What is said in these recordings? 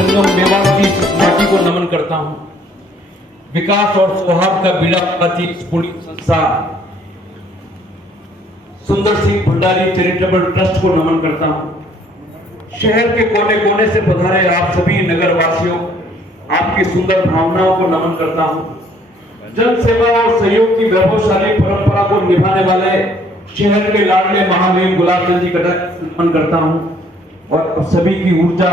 संगम मेवाड़ की इस माटी को नमन करता हूं। विकास और सौहार्द का बीड़ा उठाती इस पुण्य संस्था सुंदर सिंह भंडारी चैरिटेबल ट्रस्ट को नमन करता हूं। शहर के कोने कोने से पधारे आप सभी नगर वासियों, आपकी सुंदर भावनाओं को नमन करता हूं। जन सेवा और सहयोग की वैभवशाली परंपरा को निभाने वाले शहर के लाडले महावीर गुलाब चंद जी का नमन करता हूं और सभी की ऊर्जा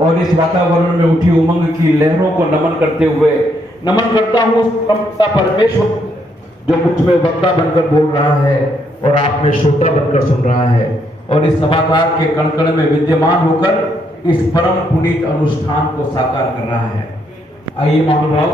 और इस वातावरण में उठी उमंग की लहरों को नमन करते हुए नमन करता हूं उस परमेश्वर जो मुझ में वक्ता बनकर बोल रहा है और आप में श्रोता बनकर सुन रहा है और इस सभागार के कण-कण में विद्यमान होकर इस परम पुनीत अनुष्ठान को साकार कर रहा है। आइए महानुभाव,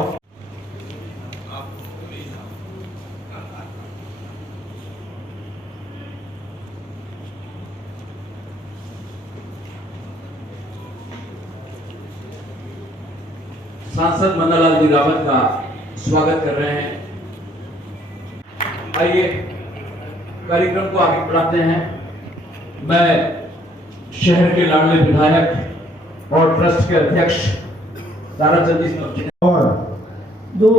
सांसद मन्नालाल जी रावत का स्वागत कर रहे हैं। आइए कार्यक्रम को आगे बढ़ाते हैं। मैं शहर के लाडले विधायक और ट्रस्ट के अध्यक्ष ताराचंद जी और दो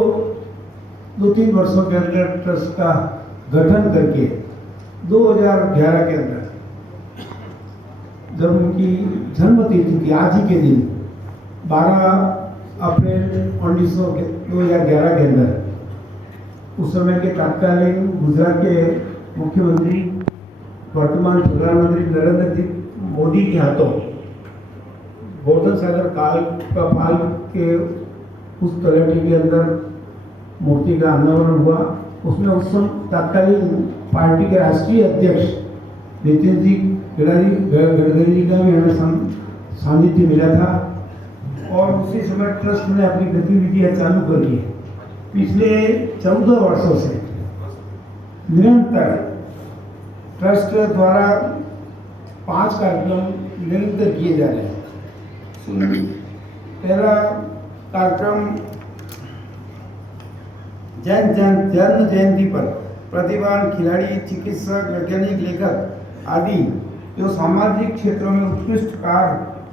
तीन वर्षों के अंदर ट्रस्ट का गठन करके 2011 के अंदर जब उनकी जन्मतिथि थी आज ही के दिन 12 अप्रैल 2011 के अंदर उस समय के तत्कालीन गुजरात के मुख्यमंत्री वर्तमान प्रधानमंत्री नरेंद्र जी मोदी के हाथों गोवर्धन सागर काल का पाल के उस तलहटी के अंदर मूर्ति का अनावरण हुआ। उसमें उस समय तत्कालीन पार्टी के राष्ट्रीय अध्यक्ष नितिन जी गडकरी जी का भी हमें सानिध्य मिला था और उसी समय ट्रस्ट ने अपनी गतिविधियां चालू कर दी। पिछले 14 वर्षों से निरंतर ट्रस्ट द्वारा 5 कार्यक्रम निरंतर किए जा रहे हैं। पहला कार्यक्रम जन्म जयंती पर प्रतिभावान खिलाड़ी, चिकित्सक, वैज्ञानिक, लेखक आदि जो सामाजिक क्षेत्रों में उत्कृष्ट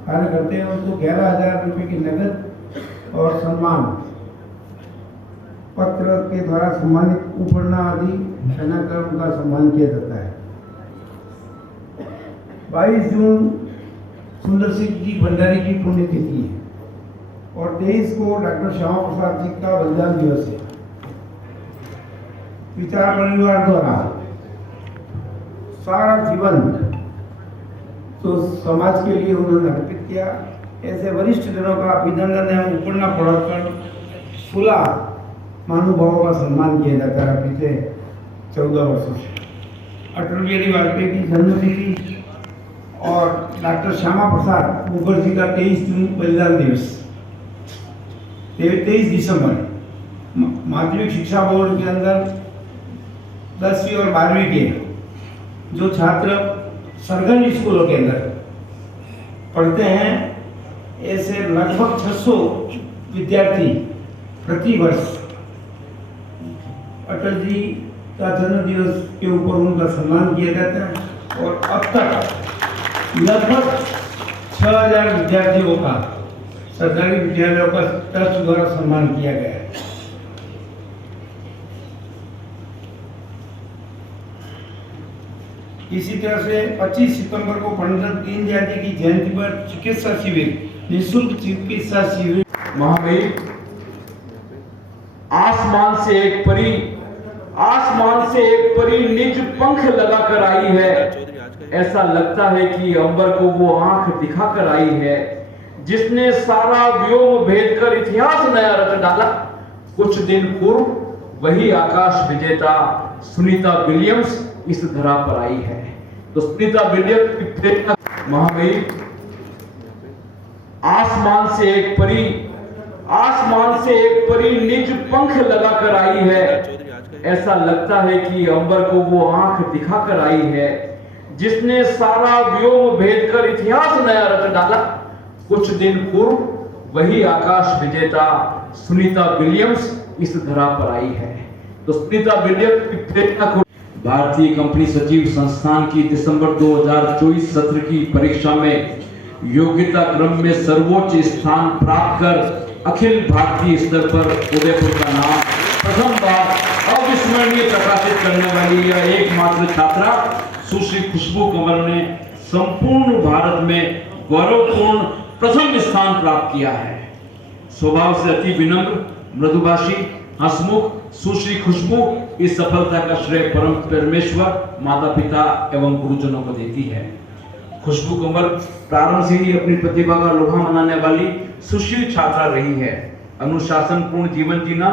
कार्य करते हैं उनको 11,000 रुपये की नगद और सम्मान पत्र के द्वारा सम्मानित उपरना आदि पहनाकर उनका सम्मान किया जाता है। 22 जून सुंदर सिंह जी भंडारी की पुण्यतिथि है और 23 को डॉक्टर श्यामा प्रसाद जी का बलिदान दिवस है। विचार परिवार द्वारा सारा जीवन तो समाज के लिए उन्होंने अर्पित किया। ऐसे वरिष्ठ जनों का अभिनंदन एवं उपरना पढ़ाकर 16 महानुभावों का सम्मान किया जाता है पिछले 14 वर्षों से। अटल बिहारी वाजपेयी की जन्मतिथि और डॉक्टर श्यामा प्रसाद मुखर्जी का 23 जून बलिदान दिवस, 23 दिसंबर माध्यमिक शिक्षा बोर्ड के अंदर 10वीं और 12वीं के जो छात्र सरकारी स्कूलों के अंदर पढ़ते हैं ऐसे लगभग 600 विद्यार्थी प्रति वर्ष अटल जी का जन्म दिवस के ऊपर उनका सम्मान किया जाता है और अब तक लगभग 6,000 विद्यार्थियों का सरकारी विद्यालयों का ट्रस्ट द्वारा सम्मान किया गया है। इसी तरह से 25 सितंबर को पंडित दीनदयाल जी की जयंती पर चिकित्सा शिविर, निःशुल्क चिकित्सा शिविर। महावीर आसमान से एक परी निज पंख लगाकर आई है। ऐसा लगता है कि अंबर को वो आंख दिखाकर आई है जिसने सारा व्योम भेद कर इतिहास नया रच डाला। कुछ दिन पूर्व वही आकाश विजेता सुनीता विलियम्स इस धरा पर आई है। तो सुनीता विलियम्स की प्रेरणा महावीर आसमान से एक परी निज पंख लगाकर आई है। ऐसा लगता है कि अंबर को वो आंख दिखाकर आई है जिसने सारा व्योम भेद कर इतिहास नया रच डाला। कुछ दिन पूर्व वही आकाश विजेता सुनीता विलियम्स इस धरा पर आई है। तो सुनीता विलियम्स की प्रेरणा को भारतीय कंपनी सचिव संस्थान की दिसंबर 2024 सत्र की परीक्षा में योग्यता क्रम में सर्वोच्च स्थान प्राप्त कर अखिल भारतीय स्तर पर उदयपुर का नाम प्रथम बार अविस्मरणीय प्रकाशित करने वाली यह एकमात्र छात्रा सुश्री खुशबू कंवर ने संपूर्ण भारत में गौरवपूर्ण प्रथम स्थान प्राप्त किया है। स्वभाव से अति विनम्र, मृदुभाषी, हंसमुख सुश्री खुशबू इस सफलता का श्रेय परम परमेश्वर, माता पिता एवं गुरुजनों को देती है। खुशबू कंवर प्रारंभ से ही अपनी प्रतिभा का लोहा मनाने वाली सुशील छात्रा रही है। अनुशासन पूर्ण जीवन जीना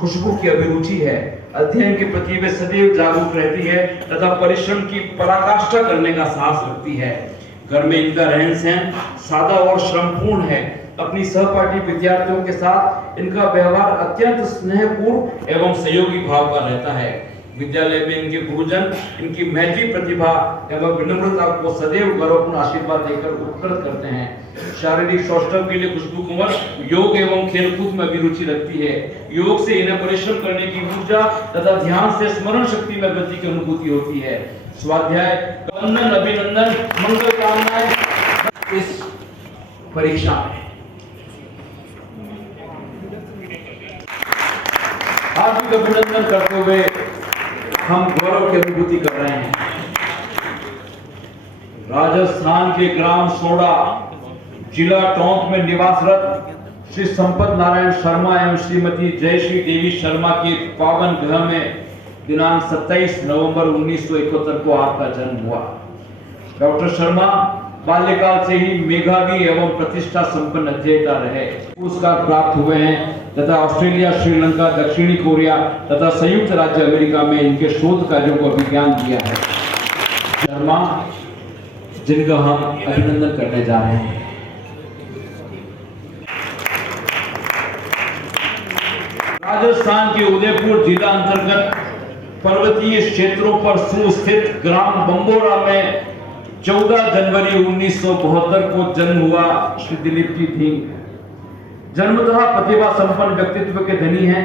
खुशबू की अभिरुचि है। अध्ययन के प्रति वे सदैव जागरूक रहती है तथा परिश्रम की पराकाष्ठा करने का साहस रखती है। घर में इनका रहन सहन सादा और श्रमपूर्ण है। अपनी सहपाठी विद्यार्थियों के साथ इनका व्यवहार अत्यंत स्नेहपूर्ण एवं सहयोगी भाव का रहता है। विद्यालय में इनके गुरुजन इनकी महती प्रतिभा एवं विनम्रता को सदैव गौरवपूर्ण आशीर्वाद देकर उत्कृष्ट करते हैं। शारीरिक सौष्ठव के लिए खुशबू कंवर योग एवं खेलकूद में अभिरुचि रखती है। योग से इन्हें परिश्रम करने की ऊर्जा तथा ध्यान से स्मरण शक्ति में वृद्धि की अनुभूति होती है। स्वाध्याय, वंदन, अभिनंदन, मंगल कामनाएं इस परीक्षा में। हार्दिक अभिनंदन करते हुए हम गौरव की अनुभूति कर रहे हैं। राजस्थान के ग्राम सोडा, जिला टोंक में निवासरत श्री संपत नारायण शर्मा एवं श्रीमती जयश्री देवी शर्मा के पावन ग्रह में दिनांक 27 नवंबर 1971 को आपका जन्म हुआ। डॉक्टर शर्मा बाल्यकाल से ही मेधावी एवं प्रतिष्ठा संपन्न अध्येता रहे। पुरस्कार प्राप्त हुए हैं तथा ऑस्ट्रेलिया, श्रीलंका, दक्षिणी कोरिया तथा संयुक्त राज्य अमेरिका में इनके शोध कार्यों को विज्ञान दिया है। शर्मा जिनका हम अभिनंदन करने जा रहे हैं। राजस्थान के उदयपुर जिला अंतर्गत पर्वतीय क्षेत्रों पर सुस्थित ग्राम बंबोरा में 14 जनवरी 1972 को जन्म हुआ श्री दिलीप जी धींग। जन्मतः प्रतिभा संपन्न व्यक्तित्व के धनी हैं।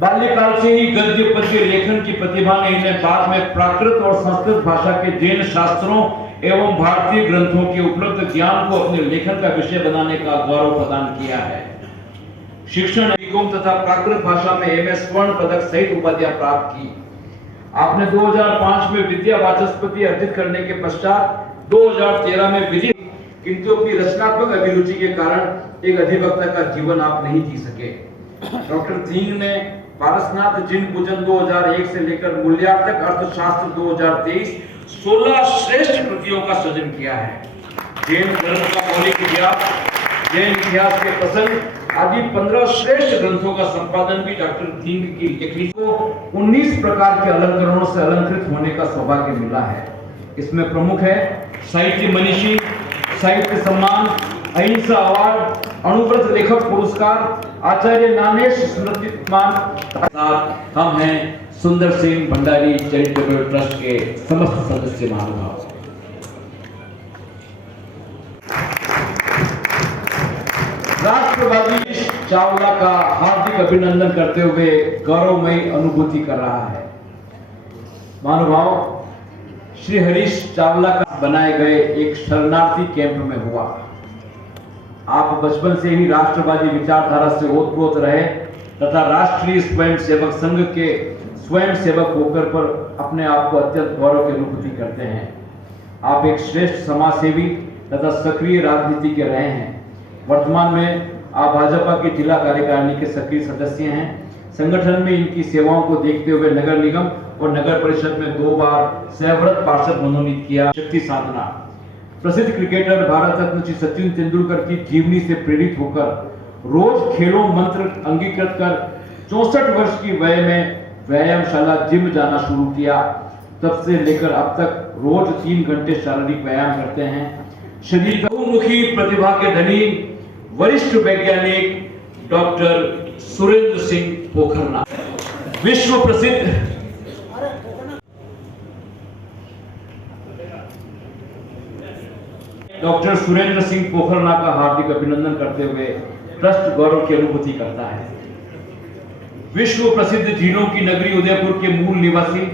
बाल्यकाल से ही गद्य पद्य लेखन की प्रतिभा ने इन्हें बाद में प्राकृत और संस्कृत भाषा के जैन शास्त्रों एवं भारतीय ग्रंथों के उपलब्ध ज्ञान को अपने लेखन का विषय बनाने का गौरव प्रदान किया है। शिक्षण एवं तथा प्राकृत भाषा में एमए स्वर्ण पदक सहित उपाधियां प्राप्त की। आपने 2005 में विद्या वाचस्पति अर्जित करने के पश्चात 2013 में विधि, किंतु अपनी रचनात्मक अभिरुचि के कारण एक अधिवक्ता का जीवन आप नहीं जी सके। डॉक्टर धींग ने पारसनाथ जिन पूजन 2001 से लेकर मूल्यार्थक अर्थशास्त्र 2023 16 श्रेष्ठ कृतियों का सृजन किया है। जैन धर्म का मौलिक इतिहास, जैन इतिहास के प्रसंग आदि 15 श्रेष्ठ ग्रंथों का संपादन भी डॉक्टर धींग की लिखनी को 19 प्रकार के अलंकरणों से अलंकृत होने का सौभाग्य मिला है। इसमें प्रमुख है साहित्य मनीषी, साहित्य सम्मान, अहिंसा अवार्ड, अणुव्रत लेखक पुरस्कार, आचार्य नानेश स्मृति सम्मान। हम हैं सुंदर सिंह भंडारी चैरिटेबल ट्रस्ट के समस्त सदस्य महानुभाव। राष्ट्रवादी चावला का हार्दिक अभिनंदन करते हुए गौरवमयी अनुभूति कर रहा है। महानुभाव, श्री हरीश चावला का बनाए गए एक शरणार्थी कैंप में हुआ। आप बचपन से ही राष्ट्रवादी विचारधारा से ओतप्रोत रहे तथा राष्ट्रीय स्वयंसेवक संघ के स्वयं सेवक होकर पर अपने आप को अत्यंत गौरव की अनुभूति करते हैं। आप एक श्रेष्ठ समाज सेवी तथा सक्रिय राजनीति के रहे हैं। वर्तमान में आप भाजपा के जिला कार्यकारिणी के सक्रिय सदस्य हैं। संगठन में इनकी सेवाओं को देखते हुए नगर निगम और नगर परिषद में 2 बार सहव्रत पार्षद मनोनीत किया। शक्ति साधना, प्रसिद्ध क्रिकेटर भारत रत्न श्री सचिन तेंदुलकर की जीवनी से प्रेरित होकर रोज खेलों मंत्र अंगीकृत कर 64 वर्ष की वय में व्यायामशाला जिम जाना शुरू किया। तब से लेकर अब तक रोज 3 घंटे शारीरिक व्यायाम करते हैं। शरीर बहुमुखी प्रतिभा के धनी वरिष्ठ वैज्ञानिक डॉक्टर सुरेंद्र सिंह पोखरना, विश्व प्रसिद्ध डॉक्टर सुरेंद्र सिंह पोखरना का हार्दिक अभिनंदन करते हुए ट्रस्ट गौरव की अनुभूति करता है। विश्व प्रसिद्ध झीलों की नगरी उदयपुर के मूल निवासी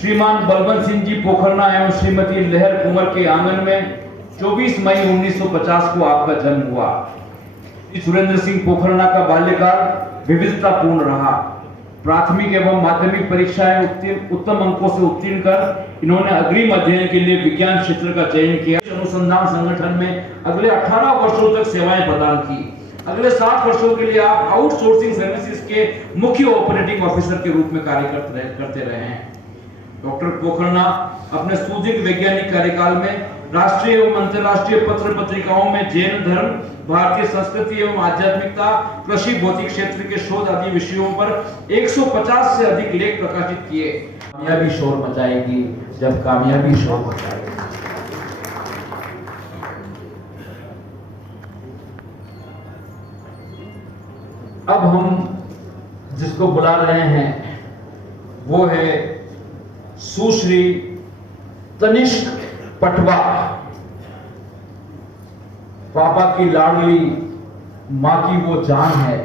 श्रीमान बलवंत सिंह जी पोखरना एवं श्रीमती लहर कुंवर के आंगन में 24 मई 1950 को आपका जन्म हुआ। सुरेंद्र सिंह पोखरना का बाल्यकाल विविधतापूर्ण रहा। प्राथमिक एवं माध्यमिक परीक्षाएं उत्तम अंकों से उत्तीर्ण कर इन्होंने अग्रिम अध्ययन के लिए विज्ञान क्षेत्र का चयन किया। अनुसंधान संगठन में अगले 18 वर्षों तक सेवाएं प्रदान की। अगले 7 वर्षों के लिए आप आउटसोर्सिंग सर्विसेज के मुख्य ऑपरेटिंग ऑफिसर के रूप में कार्य करते रहे हैं। डॉक्टर पोखरना अपने सुदीर्घ वैज्ञानिक कार्यकाल में राष्ट्रीय एवं अंतर्राष्ट्रीय पत्र पत्रिकाओं में जैन धर्म, भारतीय संस्कृति एवं आध्यात्मिकता, कृषि, भौतिक क्षेत्र के शोध आदि विषयों पर 150 से अधिक लेख प्रकाशित किए। कामयाबी शोर मचाएगी जब कामयाबी शोर मचाएगी। अब हम जिसको बुला रहे हैं वो है सुश्री तनिष्क पटवा। पापा की लाडली माँ की वो जान है,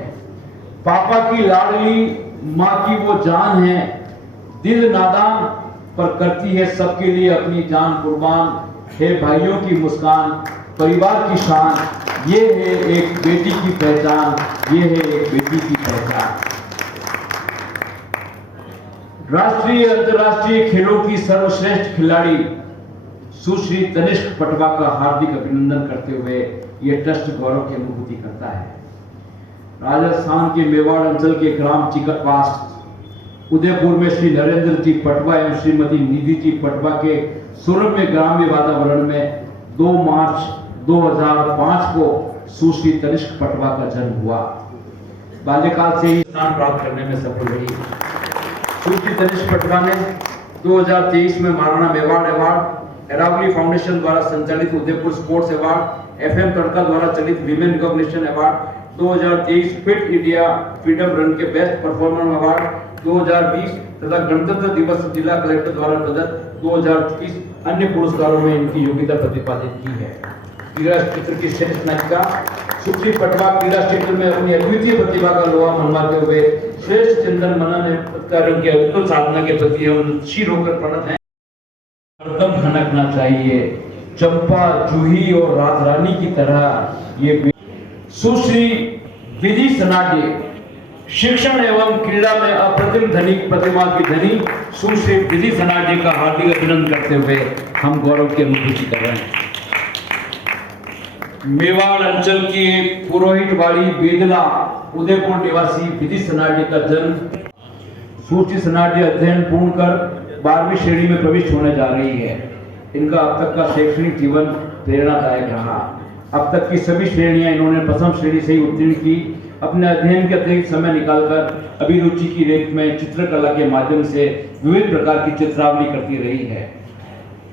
पापा की लाडली माँ की वो जान है, दिल नादान पर करती है सबके लिए अपनी जान कुर्बान है। भाइयों की मुस्कान, परिवार की शान, ये है एक बेटी की पहचान, ये है एक बेटी की पहचान। राष्ट्रीय अंतर्राष्ट्रीय खेलों की सर्वश्रेष्ठ खिलाड़ी सुश्री तनिष्क पटवा का हार्दिक अभिनंदन करते हुए यह ट्रस्ट गौरव की अनुभूति करता है। राजस्थान के मेवाड़ अंचल के ग्राम चिकटवास उदयपुर में श्री नरेंद्र जी पटवा एवं श्रीमती निधि जी पटवा के सुरम्य ग्राम्य वातावरण में 2 मार्च 2005 को सुश्री तनिष्क पटवा का जन्म हुआ। बाल्यकाल से ही स्थान प्राप्त करने में सफल रही। सुश्री तनिष्क पटवा ने 2023 में महाराणा मेवाड़ अवार्ड, एरावली फाउंडेशन द्वारा संचालित उदयपुर स्पोर्ट्स अवार्ड, एफएम तड़का द्वारा चलित women recognition award, 2023 fit India freedom run के बेस्ट परफॉर्मर अवार्ड 2020 तथा गणतंत्र दिवस जिला कलेक्टर द्वारा प्रदत्त 2024 अन्य पुरस्कारों में इनकी योग्यता प्रतिपादित की है। क्रीड़ा क्षेत्र की श्रेष्ठ नायिका सुश्री पटवा क्रीड़ा क्षेत्र में अपनी अद्वितीय प्रतिभा का लोहा मनवाते हुए श्रेष्ठ चिंतन मनन पुरस्कारों की अद्भुत साधना के प्रति हम शीर होकर प्रणत हैं। हरदम खनकना चाहिए चंपा, जूही और रात रानी की तरह ये। सुश्री विधि सनाडे शिक्षण एवं क्रीड़ा में अप्रतिम धनी प्रतिभा की धनी सुश्री विधि सनाडे का हार्दिक अभिनंदन करते हुए हम गौरव की अनुभूति कर रहे हैं। मेवाड़ अंचल की पुरोहितवाड़ी बेदला उदयपुर निवासी विधि सनाडे का जन्म। सुश्री सनाडे अध्ययन पूर्ण कर 12वीं श्रेणी में प्रविष्ट होने जा रही है। इनका अब तक का शैक्षणिक जीवन प्रेरणादायक रहा। अब तक की सभी श्रेणियां इन्होंने प्रथम श्रेणी से ही उत्तीर्ण की। अपने अध्ययन के अतिरिक्त समय निकालकर अभिरुचि की रेख में चित्रकला के माध्यम से विविध प्रकार की चित्रावली करती रही है।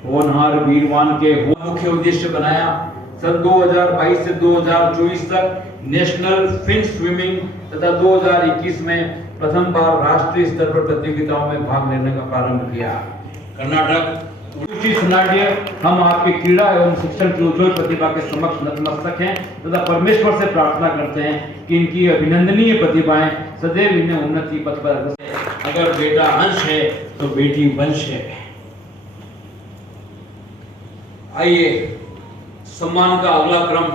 होनहार वीरवान के मुख्य उद्देश्य बनाया। सन 2022 से 2024 तक नेशनल फिन स्विमिंग तथा 2021 में प्रथम बार राष्ट्रीय स्तर पर प्रतियोगिताओं में भाग लेने का प्रारंभ किया। कर्नाटक सुश्री सनाडे, हम आपके क्रीड़ा एवं शिक्षण की उज्ज्वल प्रतिभा के समक्ष नतमस्तक हैं तथा परमेश्वर से प्रार्थना करते हैं कि इनकी अभिनंदनीय प्रतिभाएं सदैव इन्हें उन्नति पथ पर अग्रसर। अगर बेटा अंश है तो बेटी वंश है। आइए सम्मान का अगला क्रम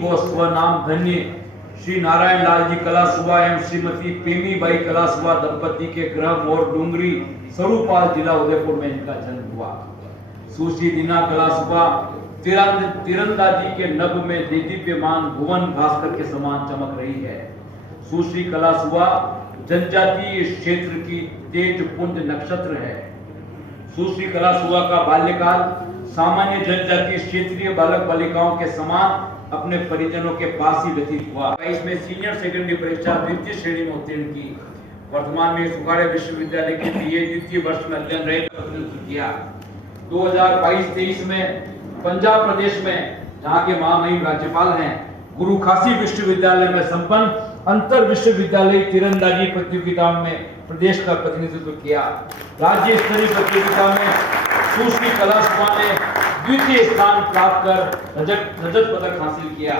को स्वनाम धन्य श्री नारायण लाल जी कलासुबा एवं श्रीमती पेमी बाई कलासुबा दंपति के ग्राम और डूंगरी स्वरूपाल जिला उदयपुर में इनका जन्म हुआ। सुश्री दीना कलासुबा तीरंदाजी के नभ में देदीप्यमान भुवन भास्कर के समान चमक रही है। सुश्री कलासुबा जनजातीय क्षेत्र की तेज पुंज नक्षत्र है। सुश्री कलासुबा का बाल्यकाल सामान्य जनजातीय क्षेत्रीय बालक बालिकाओं के समान अपने परिजनों के पास ही व्यतीत हुआ। इसमें सीनियर सेकेंडरी परीक्षा द्वितीय श्रेणी में उत्तीर्ण की। वर्तमान में सुखाड़े विश्वविद्यालय के बीए द्वितीय वर्ष में अध्ययन रहित किया। 2022-23 में पंजाब प्रदेश में जहाँ के महामहिम राज्यपाल हैं गुरु खासी विश्वविद्यालय में संपन्न अंतर विश्वविद्यालय तीरंदाजी प्रतियोगिताओं में प्रदेश का प्रतिनिधित्व किया। राज्य स्तरीय प्रतियोगिता में सुश्री कलासुबा ने द्वितीय स्थान प्राप्त कर रजत पदक हासिल किया।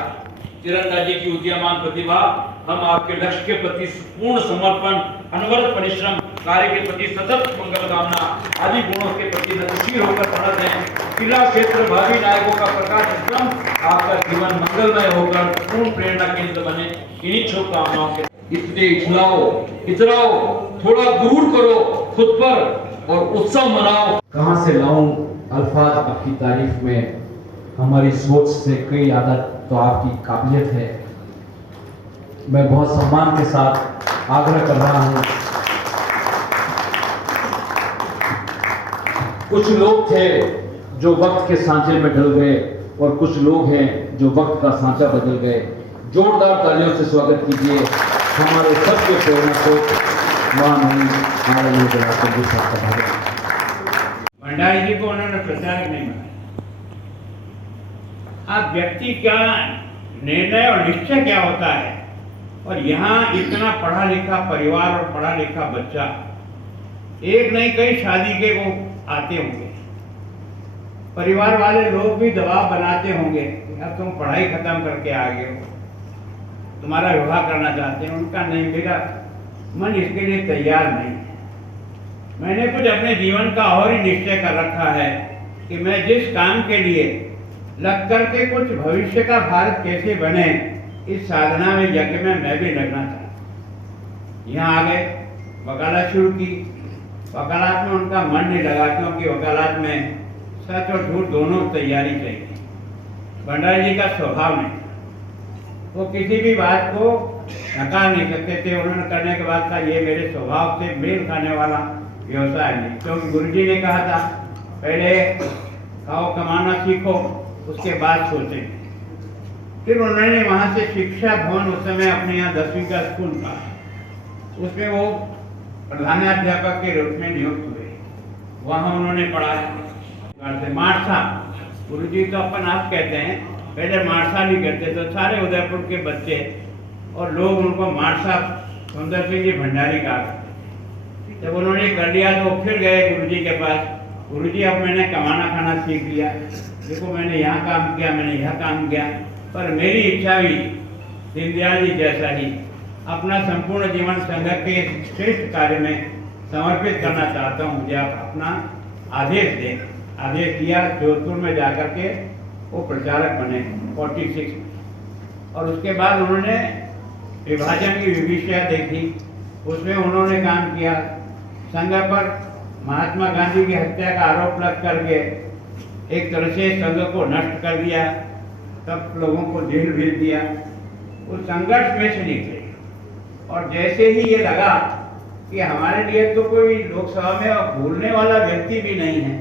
तीरंदाजी की उदीयमान प्रतिभा हम आपके लक्ष्य के प्रति पूर्ण समर्पण, अनवरत परिश्रम कार्य के प्रति सतत मंगल कामना आदि गुणों के प्रति नतशील होकर प्रणत हैं। किला क्षेत्र भावी नायकों का प्रकाश स्तंभ, आपका जीवन मंगलमय होकर पूर्ण प्रेरणा केंद्र बने, इन्हीं शुभकामनाओं के इसलिए इतराओ, थोड़ा गुरूर करो खुद पर और उत्सव मनाओ। कहां से लाऊं अल्फाज आपकी तारीफ में, हमारी सोच से कई आदत तो आपकी काबिलियत है। मैं बहुत सम्मान के साथ आग्रह कर रहा हूं। कुछ लोग थे जो वक्त के सांचे में ढल गए और कुछ लोग हैं जो वक्त का सांचा बदल गए। जोरदार तालियों से स्वागत कीजिए हमारे सबके प्रेरणा को भंडारी जी को उन्होंने प्रचारक नहीं माना। आप व्यक्ति का निर्णय और निश्चय क्या होता है, और यहाँ इतना पढ़ा लिखा परिवार और पढ़ा लिखा बच्चा, एक नहीं कई शादी के वो आते होंगे, परिवार वाले लोग भी दबाव बनाते होंगे, अब तुम पढ़ाई खत्म करके आ गए हो, तुम्हारा विवाह करना चाहते हैं। उनका नहीं, मेरा मन इसके लिए तैयार नहीं है। मैंने कुछ अपने जीवन का और ही निश्चय कर रखा है कि मैं जिस काम के लिए लग करके कुछ भविष्य का भारत कैसे बने, इस साधना में यज्ञ में मैं भी लगना चाहता। यहाँ आ गए, वकालत शुरू की। वकालत में उनका मन नहीं लगा, क्योंकि वकालत में सच और झूठ दोनों तैयारी चाहिए। भंडारी जी का स्वभाव नहीं, वो किसी भी बात को नकार नहीं सकते थे। उन्होंने करने के बाद था, ये मेरे स्वभाव से मेल खाने वाला व्यवसाय नहीं, क्योंकि गुरुजी ने कहा था पहले खाओ कमाना सीखो, उसके बाद सोचें। फिर उन्होंने वहाँ से शिक्षा भवन, उस समय अपने यहाँ 10वीं का स्कूल था, उसमें वो प्रधानाध्यापक के रूप में नियुक्त हुए। वहाँ उन्होंने पढ़ाया। मारसा, गुरुजी तो अपन आप कहते हैं, पहले मारसा नहीं करते, तो सारे उदयपुर के बच्चे और लोग उनको मारसा सुंदर सिंह जी भंडारी कहा। जब उन्होंने कर लिया तो फिर गए गुरुजी के पास। गुरुजी, अब मैंने कमाना खाना सीख लिया, देखो मैंने यहाँ काम किया, मैंने यह काम किया, पर मेरी इच्छा भी दीनदयाल जी जैसा ही अपना संपूर्ण जीवन संघ के श्रेष्ठ कार्य में समर्पित करना चाहता हूँ। मुझे आप अपना आदेश दें। आदेश दिया, जोधपुर में जाकर के वो प्रचारक बने 46। और उसके बाद उन्होंने विभाजन की विविषया देखी, उसमें उन्होंने काम किया। संघ पर महात्मा गांधी की हत्या का आरोप लग करके एक तरह से संघ को नष्ट कर दिया, सब लोगों को जेल भेज दिया। उस संघर्ष में से निकले, और जैसे ही ये लगा कि हमारे लिए तो कोई लोकसभा में भूलने वाला व्यक्ति भी नहीं है,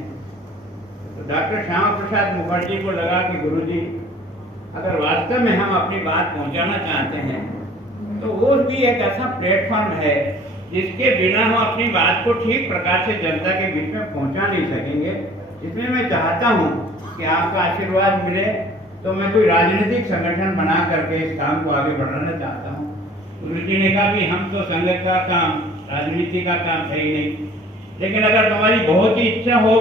तो डॉक्टर श्यामा प्रसाद मुखर्जी को लगा कि गुरुजी, अगर वास्तव में हम अपनी बात पहुंचाना चाहते हैं तो वो भी एक ऐसा प्लेटफॉर्म है जिसके बिना हम अपनी बात को ठीक प्रकार से जनता के बीच में पहुंचा नहीं सकेंगे। इसमें मैं चाहता हूं कि आपका आशीर्वाद मिले, तो मैं कोई राजनीतिक संगठन बना करके इस काम को आगे बढ़ाना चाहता हूं। गुरुजी ने कहा कि हम तो संघ का काम, राजनीति का काम है ही नहीं, लेकिन अगर तुम्हारी बहुत ही इच्छा हो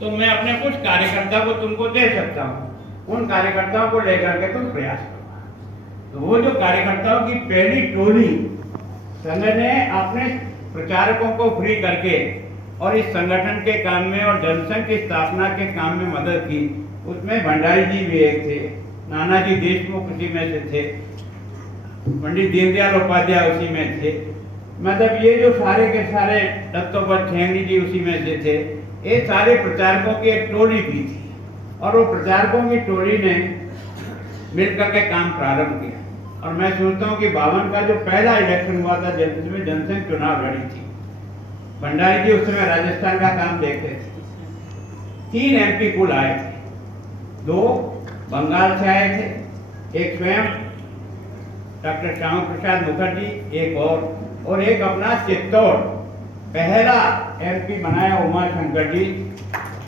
तो मैं अपने कुछ कार्यकर्ता को तुमको दे सकता हूँ, उन कार्यकर्ताओं को लेकर के तुम प्रयास करो। तो वो जो कार्यकर्ताओं की पहली टोली संघ ने अपने प्रचारकों को फ्री करके और इस संगठन के काम में और जनसंघ की स्थापना के काम में मदद की, उसमें भंडारी जी भी एक थे, नानाजी देशमुख उसी में से थे, पंडित दीनदयाल उपाध्याय उसी में थे, मतलब ये जो सारे के सारे दत्तोपंत ठेंगड़ी जी उसी में से थे। ये सारे प्रचारकों की एक टोली भी थी, और वो प्रचारकों की टोली ने मिलकर के काम प्रारंभ किया। और मैं सोचता हूँ कि 52 का जो पहला इलेक्शन हुआ था, जिसमें जनसंघ चुनाव लड़ी थी, भंडारी जी उस समय राजस्थान का काम देखते थे। 3 MP कुल आए थे, 2 बंगाल से आए थे, एक स्वयं डॉक्टर श्यामा प्रसाद मुखर्जी, एक और एक अपना चित्तौड़ पहला MP बनाया उमाशंकर जी,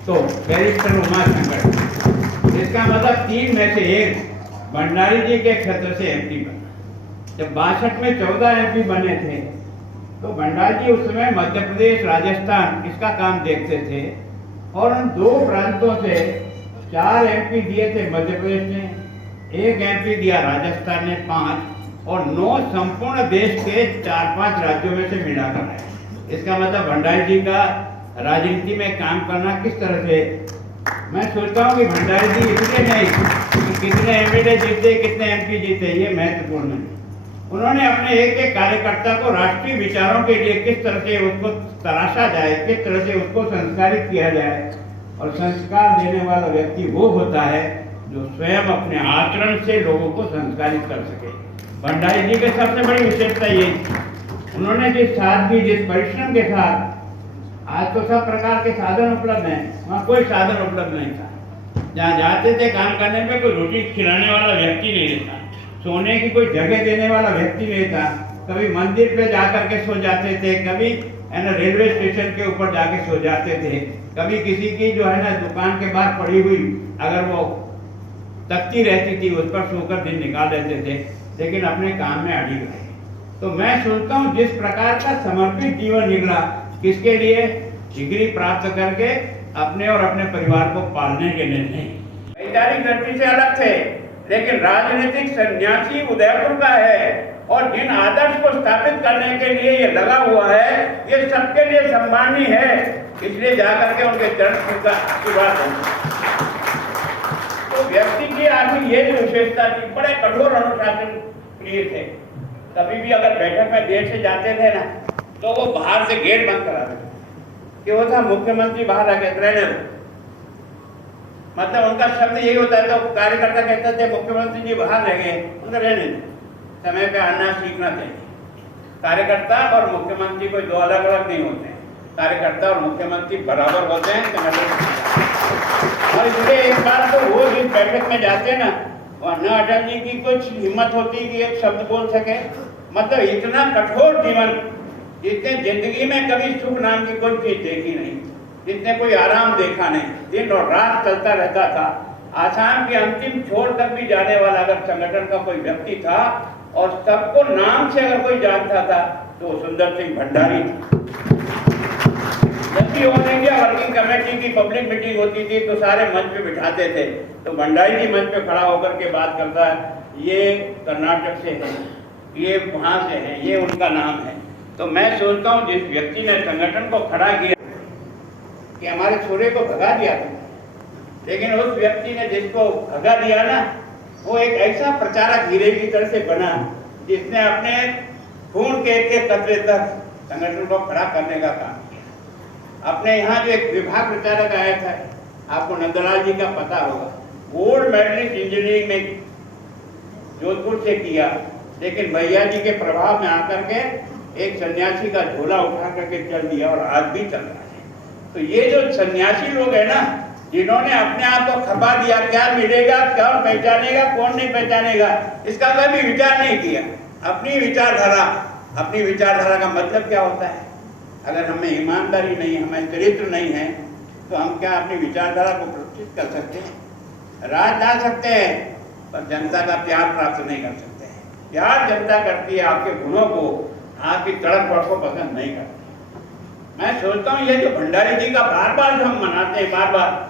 तो बैरिस्टर उमाशंकर। इसका मतलब 3 में से 1 भंडारी जी के क्षेत्र से MP बना। जब 62 में 14 MP बने थे, तो भंडारी जी उस समय मध्य प्रदेश, राजस्थान इसका काम देखते थे, और उन 2 प्रांतों से 4 MP दिए थे मध्य प्रदेश ने, 1 MP दिया राजस्थान ने, 5 और 9 संपूर्ण देश के 4-5 राज्यों में से मिलाकर आए। इसका मतलब भंडारी जी का राजनीति में काम करना किस तरह से। मैं सोचता हूँ कि भंडारी जी इसलिए नहीं कि कितने एमएलए जीते कितने एमपी जीते, ये महत्वपूर्ण नहीं। उन्होंने अपने एक एक कार्यकर्ता को राष्ट्रीय विचारों के लिए किस तरह से उसको तराशा जाए, किस तरह से उसको संस्कारित किया जाए। और संस्कार देने वाला व्यक्ति वो होता है जो स्वयं अपने आचरण से लोगों को संस्कारित कर सके। भंडारी जी की सबसे बड़ी विशेषता ये, उन्होंने जिस सादगी जिस परिश्रम के साथ, आज तो सब प्रकार के साधन उपलब्ध हैं, वहाँ कोई साधन उपलब्ध नहीं था। जहाँ जाते थे काम करने में कोई रोटी खिलाने वाला व्यक्ति नहीं रहता, सोने की कोई जगह देने वाला व्यक्ति नहीं था। कभी मंदिर पे जाकर के सो जाते थे, कभी है ना रेलवे स्टेशन के ऊपर जाके सो जाते थे, कभी किसी की जो है ना दुकान के बाहर पड़ी हुई अगर वो तख्ती रहती थी उस पर सोकर दिन निकाल देते थे, लेकिन अपने काम में अड़िग रहे। तो मैं सोचता हूँ जिस प्रकार का समर्पित जीवन निकला, किसके लिए, डिग्री प्राप्त करके अपने और अपने परिवार को पालने के लिए नहीं। वैचारिक दृष्टि से अलग थे, लेकिन राजनीतिक सन्यासी उदयपुर का है और जिन आदर्श को स्थापित करने के लिए ये लगा हुआ है, ये सबके लिए सम्मानीय है। इसलिए जाकर के उनके चरण का आशीर्वाद है। तो व्यक्ति की आखिर ये जो विशेषता थी, बड़े कठोर अनुशासन प्रिय थे। कभी भी अगर बैठक में देर से जाते थे ना, तो वो बाहर से गेट बंद करा देते कि वो था मुख्यमंत्री बाहर आके रहने दो। मतलब उनका शब्द यही होता है। तो कार्यकर्ता कहते थे मुख्यमंत्री जी बाहर रह गए, उनका रहने दो, समय पे आना सीखना चाहिए। कार्यकर्ता और मुख्यमंत्री कोई दो अलग अलग नहीं होते हैं, कार्यकर्ता और मुख्यमंत्री बराबर होते हैं। और इसलिए एक बार तो वो जिस बैठक में जाते ना, और न अटल जी की कुछ हिम्मत होती कि एक शब्द बोल सके। मतलब इतना कठोर जीवन, जितने जिंदगी में कभी सुख नाम की कोई चीज देखी नहीं, जितने कोई आराम देखा नहीं, दिन और रात चलता रहता था। आसाम के अंतिम छोर तक भी जाने वाला अगर संगठन का कोई व्यक्ति था और सबको नाम से अगर कोई जानता था तो सुंदर सिंह भंडारी था। जब भी ऑल इंडिया वर्किंग कमेटी की पब्लिक मीटिंग होती थी तो सारे मंच पे बिठाते थे, तो भंडारी जी मंच पे खड़ा होकर के बात करता है, ये कर्नाटक से है, ये वहाँ से है, ये उनका नाम है। तो मैं सोचता हूँ जिस व्यक्ति ने संगठन को खड़ा किया कि हमारे छोरे को भगा दिया था, लेकिन उस व्यक्ति ने जिसको भगा दिया ना, वो एक ऐसा प्रचारक हीरे की तरह से बना जिसने अपने खून के एक कतरे तक संगठन को खड़ा करने का काम किया। अपने यहाँ जो एक विभाग प्रचारक आया था, आपको नंदलाल जी का पता होगा, गोल्ड मेडलिस्ट इंजीनियरिंग में जोधपुर से किया, लेकिन भैया जी के प्रभाव में आकर के एक सन्यासी का झोला उठा करके चल दिया और आज भी चल रहा है। तो ये जो सन्यासी लोग है ना, जिन्होंने अपने आप को खपा दिया, क्या मिलेगा, कौन पहचानेगा, कौन नहीं पहचानेगा, इसका कभी विचार नहीं किया। अपनी विचारधारा का मतलब क्या होता है? अगर हमें ईमानदारी नहीं, हमें चरित्र नहीं है, तो हम क्या अपनी विचारधारा को प्रतिष्ठित कर सकते हैं? राज डाल सकते हैं, पर जनता का प्यार प्राप्त नहीं कर सकते हैं। प्यार जनता करती है आपके गुणों को, आपकी तड़प को पसंद नहीं करती। मैं सोचता हूँ ये जो भंडारी जी का बार बार जो हम मनाते हैं, बार बार,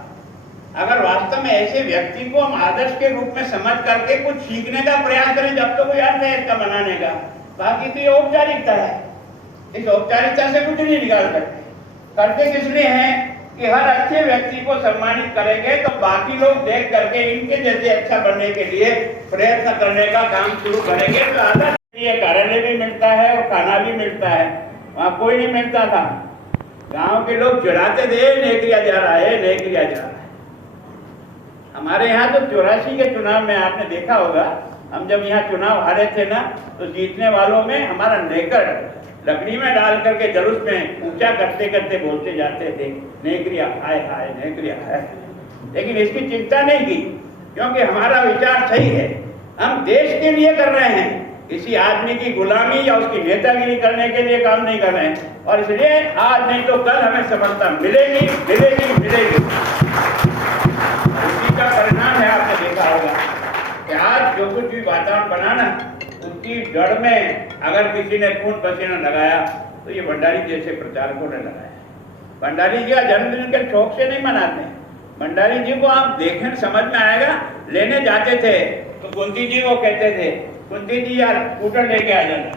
अगर वास्तव में ऐसे व्यक्ति को हम आदर्श के रूप में समझ करके कुछ सीखने का प्रयास करें, जब तो कोई अर्थ है इसका मनाने का। बाकी तो ये औपचारिकता है, इस औपचारिकता से कुछ नहीं निकाल सकते। करते किस लिए हैं कि हर अच्छे व्यक्ति को सम्मानित करेंगे तो बाकी लोग देख करके इनके जैसे अच्छा बनने के लिए प्रयत्न करने का काम शुरू करेंगे। तो आदर्श कार्यालय भी मिलता है और खाना भी मिलता है, वहाँ कोई नहीं मिलता था। गांव के लोग चिढ़ाते थे, नेकरिया जा रहा है, नेकरिया जा रहा है। हमारे यहाँ तो 84 के चुनाव में आपने देखा होगा, हम जब यहाँ चुनाव हारे थे ना, तो जीतने वालों में हमारा नेकर लकड़ी में डाल करके जुलूस में ऊंचा करते करते बोलते जाते थे, नेकरिया हाय हाय, नेकरिया हाय। लेकिन इसकी चिंता नहीं की, क्योंकि हमारा विचार सही है। हम देश के लिए कर रहे हैं, किसी आदमी की गुलामी या उसकी नेतागिरी करने के लिए काम नहीं कर रहे हैं। और इसलिए आज नहीं तो कल हमें सफलता मिलेगी, मिलेगी, मिलेगी। उसी का परिणाम है, आपने देखा होगा कि आज जो कुछ भी वातावरण बनाना, उसकी जड़ में अगर किसी ने खून पसीना लगाया तो ये भंडारी जैसे प्रचारकों ने लगाया। भंडारी जी का जन्मदिन के शौक से नहीं मनाते। भंडारी जी को आप देखें, समझ में आएगा। लेने जाते थे तो कुंती जी को कहते थे, कुंती जी यार स्कूटर लेके आ जाना,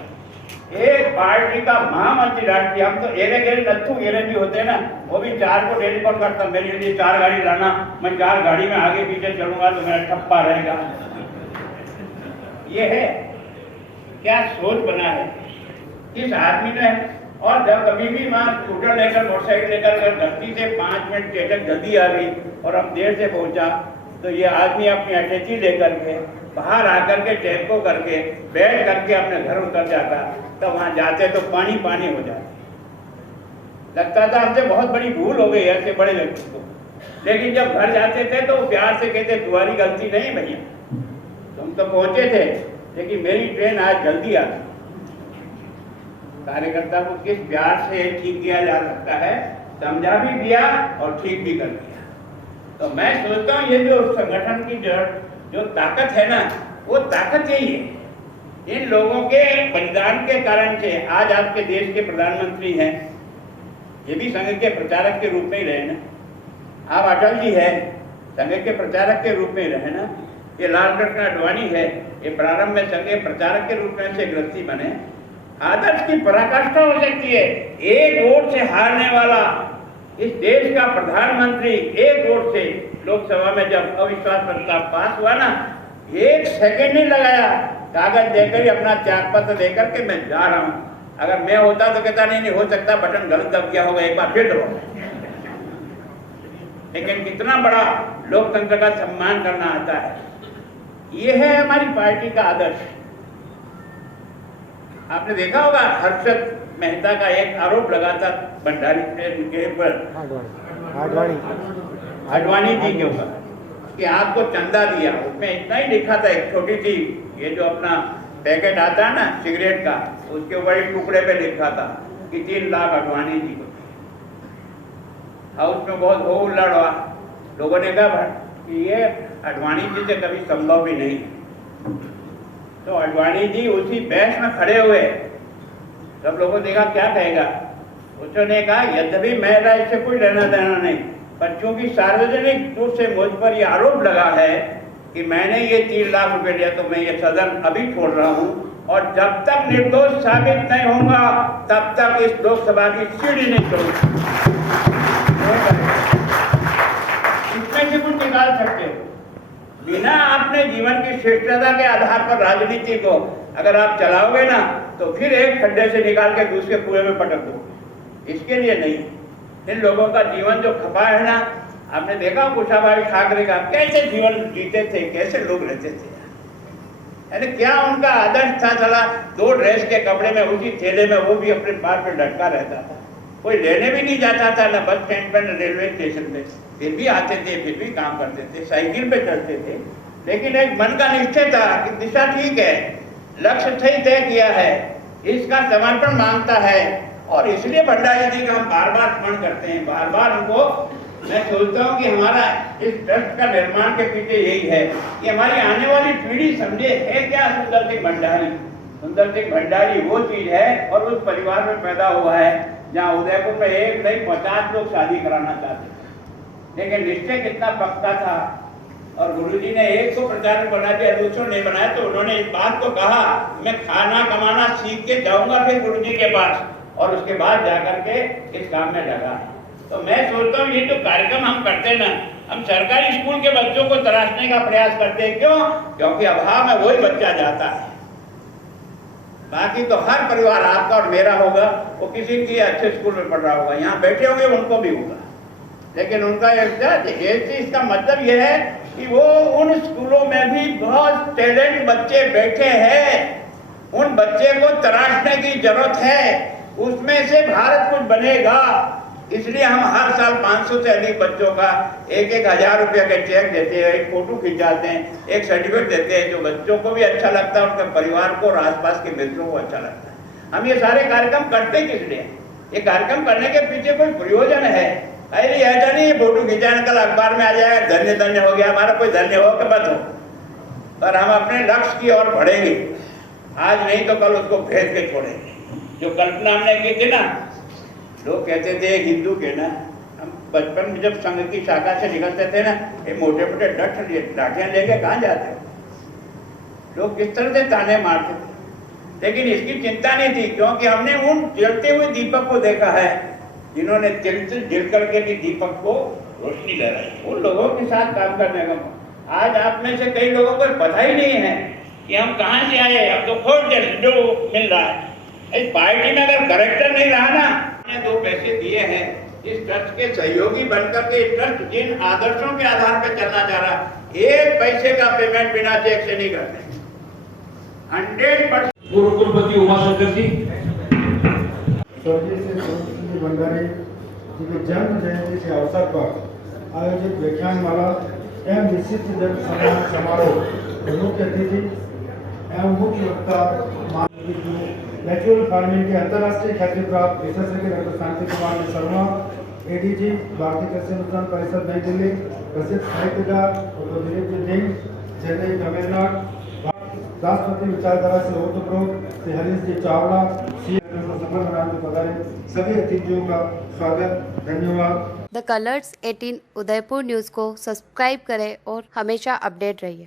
एक पार्टी का महामंत्री राष्ट्रीय, हम तो एरे गेरे नत्थू एरे भी होते ना, वो भी 4 को टेलीफोन करता, मेरे लिए 4 गाड़ी लाना, मैं 4 गाड़ी में आगे पीछे चलूंगा तो मेरा ठप्पा रहेगा। ये है क्या सोच बना है इस आदमी ने। और जब कभी भी वहाँ स्कूटर लेकर मोटरसाइकिल लेकर अगर गलती से 5 मिनट टेटक जल्दी आ गई और हम देर से पहुंचा तो ये आदमी अपनी अटैची लेकर के बाहर आकर के टेम्पो करके बैठ करके अपने घर उतर जाता, तो वहाँ जाते तो पानी पानी हो जाता। लगता था हमसे बहुत बड़ी भूल हो गई ऐसे बड़े व्यक्ति को, लेकिन जब घर जाते थे तो प्यार से कहते तुम्हारी गलती नहीं भैया, तुम तो पहुंचे थे लेकिन मेरी ट्रेन आज जल्दी आ गई। कार्यकर्ता को किस प्यार से ठीक किया जा सकता है, समझा भी दिया और ठीक भी कर दिया। तो मैं सोचता हूँ ये जो संगठन की जो ताकत है ना, वो ताकत यही है। इन लोगों के बलिदान के कारण से आज आपके देश के प्रधानमंत्री हैं, ये भी संघ के प्रचारक के रूप में ही रहे ना। आप अटल जी है, संघ के प्रचारक के रूप में ही रहे ना। ये लाल कृष्ण आडवाणी है, ये प्रारंभ में संघ के प्रचारक के रूप में से ग्रस्ती बने। आदर्श की पराकाष्ठा हो सकती है। एक वोट से हारने वाला इस देश का प्रधानमंत्री एक वोट से लोकसभा में जब अविश्वास प्रस्ताव पास हुआ ना, 1 सेकंड नहीं लगाया, कागज देकर ही अपना त्याग पत्र देकर के मैं जा रहा हूं। अगर मैं होता तो कहता नहीं हो सकता, बटन गलत दब गया होगा, एक बार फिर दबाओ। लेकिन कितना बड़ा लोकतंत्र का सम्मान करना आता है, ये है हमारी पार्टी का आदर्श। आपने देखा होगा हर्षद मेहता का एक आरोप लगा था भंडारी के ऊपर, आडवाणी जी के ऊपर, कि आपको चंदा दिया। उसमें इतना ही लिखा था, एक छोटी सी ये जो अपना पैकेट आता है ना सिगरेट का, उसके ऊपर एक टुकड़े पे लिखा था कि 3 लाख आडवाणी जी को। हाउस में बहुत हो लड़ा, लोगों ने कहा कि ये आडवाणी जी से कभी संभव भी नहीं। तो आडवाणी जी उसी बहस में खड़े हुए, सब लोगों ने देखा क्या कहेगा। उसने कहा यद्यपि मेरा इससे कोई लेना देना नहीं, पर चूंकि सार्वजनिक रूप से मुझ पर यह आरोप लगा है कि मैंने ये 3 लाख रुपए लिया, तो मैं ये सदन अभी छोड़ रहा हूँ, और जब तक निर्दोष साबित नहीं होगा तब तक इस लोकसभा की सीढ़ी नहीं छोड़ूंगा। इसमें से कुछ निकाल सकते हो बिना अपने जीवन की श्रेष्ठता के आधार पर राजनीति को अगर आप चलाओगे ना, तो फिर एक खड्डे से निकाल के दूसरे कुएं में पटक दो। इसके लिए नहीं। इन लोगों का जीवन जो खपा है ना, आपने देखा कुशाभाई ठाकरे का कैसे जीवन जीते थे, कैसे लोग रहते थे, यानी क्या उनका आदर्श था। चला 2 ड्रेस के कपड़े में उसी थैले में वो भी अपने पार पे लटका रहता था, कोई लेने भी नहीं जाता था, न बस स्टैंड पर न रेलवे स्टेशन पे, फिर भी आते थे, फिर भी काम करते थे, साइकिल पे चलते थे। लेकिन एक मन का निश्चय था कि दिशा ठीक है, लक्ष्य सही तय किया है, इसका समर्पण मांगता है। और इसलिए भंडारी जी का हम बार बार स्मरण करते हैं, बार बार उनको। मैं सोचता हूँ कि हमारा इस ट्रस्ट का निर्माण के पीछे यही है कि हमारी आने वाली पीढ़ी समझे है क्या सुंदर सिंह भंडारी। सुंदर सिंह भंडारी वो चीज है, और उस परिवार में पैदा हुआ है जहाँ उदयपुर में 1 नहीं 50 लोग शादी कराना चाहते थे, लेकिन निश्चय कितना पक्का था। और गुरुजी ने एक को प्रचारक बना दिया, दूसरों ने बनाया, तो उन्होंने इस बात को कहा मैं खाना कमाना सीख के जाऊंगा फिर गुरुजी के पास, और उसके बाद जाकर के इस काम में लगा। तो मैं सोचता हूँ ये जो कार्यक्रम हम करते हैं ना, हम सरकारी स्कूल के बच्चों को तराशने का प्रयास करते हैं। क्यों? क्योंकि अभाव में वही बच्चा जाता है। बाकी तो हर परिवार आपका और मेरा होगा, वो किसी की अच्छे स्कूल में पढ़ रहा होगा, यहाँ बैठे होंगे उनको भी होगा, लेकिन उनका इसका मतलब यह है कि वो उन स्कूलों में भी बहुत टैलेंट बच्चे बैठे हैं, उन बच्चे को तराशने की जरूरत है, उसमें से भारत कुछ बनेगा। इसलिए हम हर साल 500 से अधिक बच्चों का 1-1 हज़ार रुपये का चेक देते हैं, एक फोटो खिंचाते हैं, एक सर्टिफिकेट देते हैं, जो बच्चों को भी अच्छा लगता है, उनके परिवार को और आसपास के मित्रों को अच्छा लगता है। हम ये सारे कार्यक्रम करते किस लिए? ये कार्यक्रम करने के पीछे कोई प्रयोजन है? अरे ऐसा नहीं फोटो खिंचाने कल अखबार में आ जाएगा धन्य धन्य हो गया, हमारा कोई धन्य हो कि मत हो, पर हम अपने लक्ष्य की ओर बढ़ेंगे। आज नहीं तो कल उसको भेज के छोड़ेंगे। जो कल्पना हमने की थी ना, लोग कहते थे हिंदू के ना, हम बचपन में जब संघ की शाखा से निकलते थे ना, ये मोटे मोटे लाठियां लेके कहाँ जाते हो? लोग किस तरह से ताने मारते थे। लेकिन इसकी चिंता नहीं थी, क्योंकि हमने उन जलते हुए दीपक को देखा है जिन्होंने दिल से जल करके भी दीपक को रोशनी लहराई। उन लोगों के साथ काम करने का आज आप में से कई लोगों को पता ही नहीं है कि हम कहाँ से आए। अब तो खोज जो मिल रहा है, इस पार्टी में अगर करेक्टर नहीं रहा ना, हमने 2 पैसे दिए हैं इस ट्रस्ट के सहयोगी बनकर के ट्रस्ट जिन आदर्शों के आधार पर चलना चाह रहा, 1 पैसे का पेमेंट बिना चेक से नहीं करते। 100% पूर्व कुलपति उमाशंकर जी। स्वर्गीय श्री सरस्वती भंडारी जी के जन्म जयंती के अवसर पर आयोजित व्याख्यानमाला एवं विशिष्ट जन सम्मान समारोह मुख्य अतिथि एवं मुख्य वक्ता नेचुरल फार्मिंग के अंतर्राष्ट्रीय ख्याति प्राप्त विशेषज्ञ डॉक्टर शांति कुमार शर्मा, एडीजी भारतीय कृषि अनुसंधान परिषद नई दिल्ली, प्रसिद्ध साहित्यकार डॉक्टर दिलीप सिंह चेन्नई तमिलनाडु, राष्ट्रपति विचारधारा से ओतप्रोत श्री हरीश जी चावला, सभी अतिथियों का स्वागत, धन्यवाद। द कलर्स 18 उदयपुर न्यूज़ को सब्सक्राइब करें और हमेशा अपडेट रहिए।